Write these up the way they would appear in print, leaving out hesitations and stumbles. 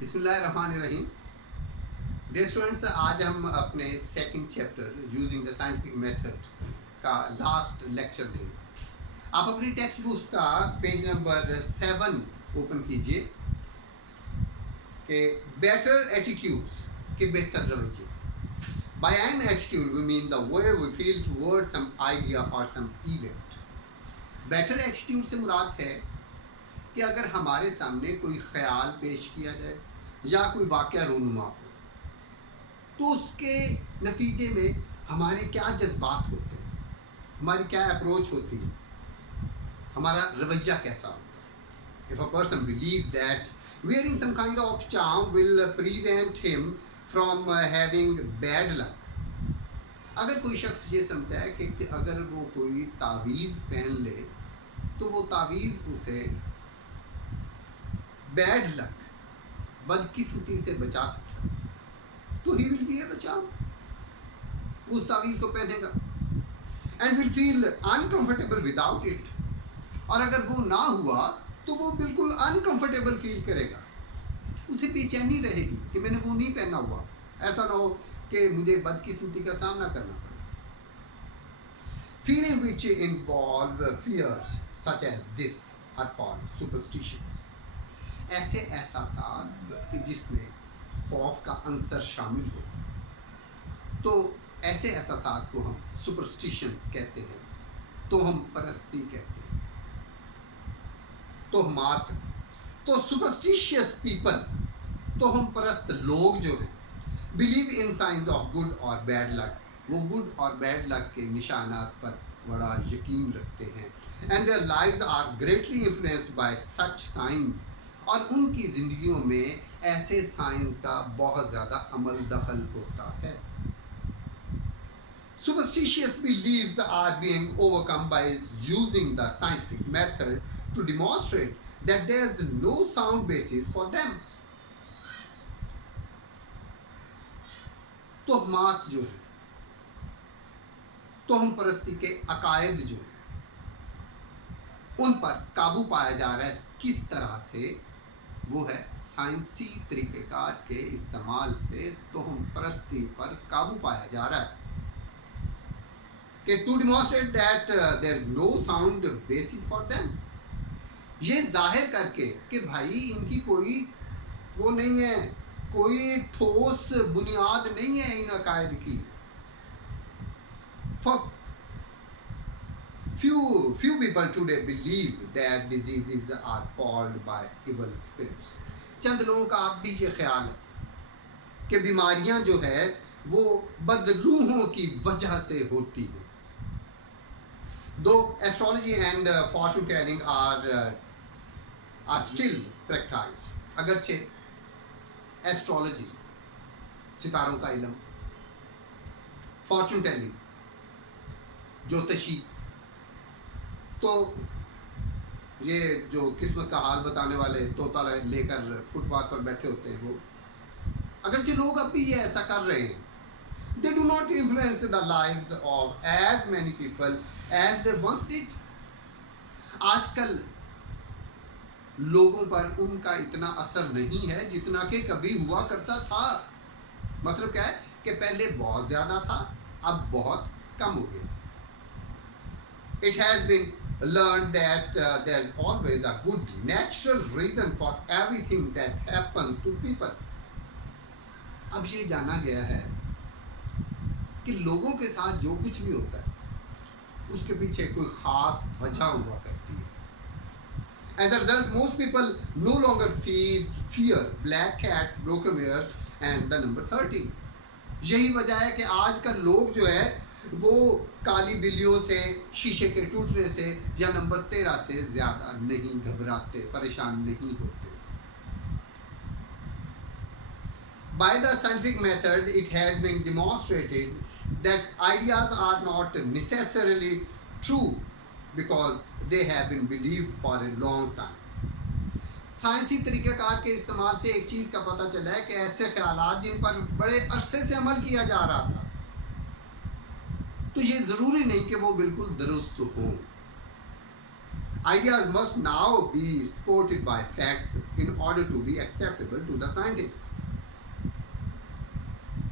بسم اللہ الرحمن الرحیم. ڈیئر اسٹوڈنٹس، آج ہم اپنے second chapter using the scientific method کا لاسٹ لیکچر لیں گے. آپ اپنی ٹیکسٹ بکس کا پیج نمبر 7 اوپن کیجئے کہ بیٹر ایٹیٹیوڈس کے بہتر رویے. By an attitude we mean the way we feel toward some idea or some event. Better attitude سے مراد ہے کہ اگر ہمارے سامنے کوئی خیال پیش کیا جائے یا کوئی واقعہ رونما ہو تو اس کے نتیجے میں ہمارے کیا جذبات ہوتے ہیں، ہماری کیا اپروچ ہوتی ہے، ہمارا رویہ کیسا ہوتا ہے. If a person believes that wearing some kind of charm will prevent him from having bad luck. اگر کوئی شخص یہ سمجھتا ہے کہ اگر وہ کوئی تعویذ پہن لے تو وہ تعویذ اسے بیڈ لک، بدقسمتی سے بچا سکتا ہے، تو ہی ول ویئر اے چارم، اس تعویذ کو پہنے گا and will feel uncomfortable without it. اور اگر وہ نہ ہوا تو وہ بالکل انکمفرٹیبل فیل کرے گا، اسے بے چینی رہے گی کہ میں نے وہ نہیں پہنا ہوا، ایسا نہ ہو کہ مجھے بدقسمتی کا سامنا کرنا پڑے. Feeling which involve fears such as this are called superstitions. ایسے احساسات کہ جس میں خوف کا عنصر شامل ہو تو ایسے احساسات کو ہم سپرسٹیشنز کہتے ہیں، توہم پرستی کہتے ہیں، توہمات. تو سپرسٹیشیس پیپل، توہم پرست لوگ جو ہیں، believe in signs of good اور بیڈ لک، وہ گڈ اور بیڈ لک کے نشانات پر بڑا یقین رکھتے ہیں. And their lives are greatly influenced by such science, اور ان کی زندگیوں میں ایسے سائنس کا بہت زیادہ عمل دخل ہوتا ہے. Superstitious beliefs are being overcome by using the scientific method to demonstrate that there is no sound basis for them. توہمات جو ہیں، توہم پرستی کے عقائد جو ہیں، ان پر قابو پایا جا رہا ہے. کس طرح سے؟ وہ ہے سائنسی طریقہ کار کے استعمال سے توہم پرستی پر قابو پایا جا رہا ہے کہ to demonstrate that there is no sound basis for them, یہ ظاہر کر کے کہ بھائی ان کی کوئی وہ نہیں ہے، کوئی ٹھوس بنیاد نہیں ہے ان عقائد کی. Few people today believe that diseases are caused by evil spirits. چند لوگوں کا اب بھی یہ خیال ہے کہ بیماریاں جو ہے وہ بدروحوں کی وجہ سے ہوتی ہیں. Though astrology and fortune telling are still practiced. اگرچہ ایسٹرولوجی، ستاروں کا علم، فارچون ٹیلنگ، جوتشی، تو یہ جو قسمت کا حال بتانے والے طوطا لے کر فٹ پاتھ پر بیٹھے ہوتے ہیں، وہ اگرچہ لوگ اب بھی یہ ایسا کر رہے ہیں. They do not influence the lives of as many people as they once did. آج کل لوگوں پر ان کا اتنا اثر نہیں ہے جتنا کہ کبھی ہوا کرتا تھا. مطلب کیا ہے کہ پہلے بہت زیادہ تھا، اب بہت کم ہو گیا. It has been learned that there is always a good natural reason for everything that happens to people. اب یہ جانا گیا ہے کہ لوگوں کے ساتھ جو کچھ بھی ہوتا ہے اس کے پیچھے کوئی خاص وجہ ہوا کرتی ہے. As a result, most people no longer fear black cats, broken mirrors and the number 13. یہی وجہ ہے کہ آج کل لوگ جو ہے وہ کالی بلیوں سے، شیشے کے ٹوٹنے سے یا نمبر 13 سے زیادہ نہیں گھبراتے، پریشان نہیں ہوتے. By the scientific method, it has been demonstrated that ideas are not necessarily true because they have been believed for a long time. سائنسی طریقہ کار کے استعمال سے ایک چیز کا پتہ چلا ہے کہ ایسے خیالات جن پر بڑے عرصے سے عمل کیا جا رہا تھا، تو یہ ضروری نہیں کہ وہ بالکل درست ہوں. Ideas must now be supported by facts in order to be acceptable to the scientists.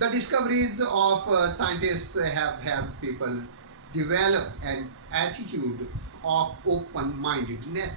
The discoveries of scientists have helped people develop an attitude of open-mindedness.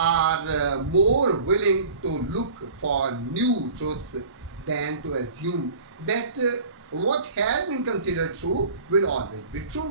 are more willing to look for new truths than to assume that what has been considered true will always be true.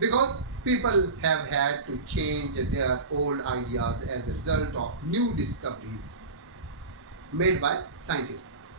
Because people have had to change their old ideas as a result of new discoveries made by scientists.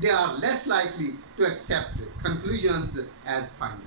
They are less likely to accept conclusions as final.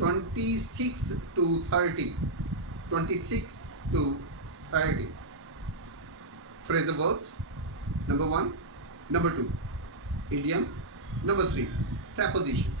26 to 30 phrasal verbs, number 1, number 2 idioms, number 3 prepositions.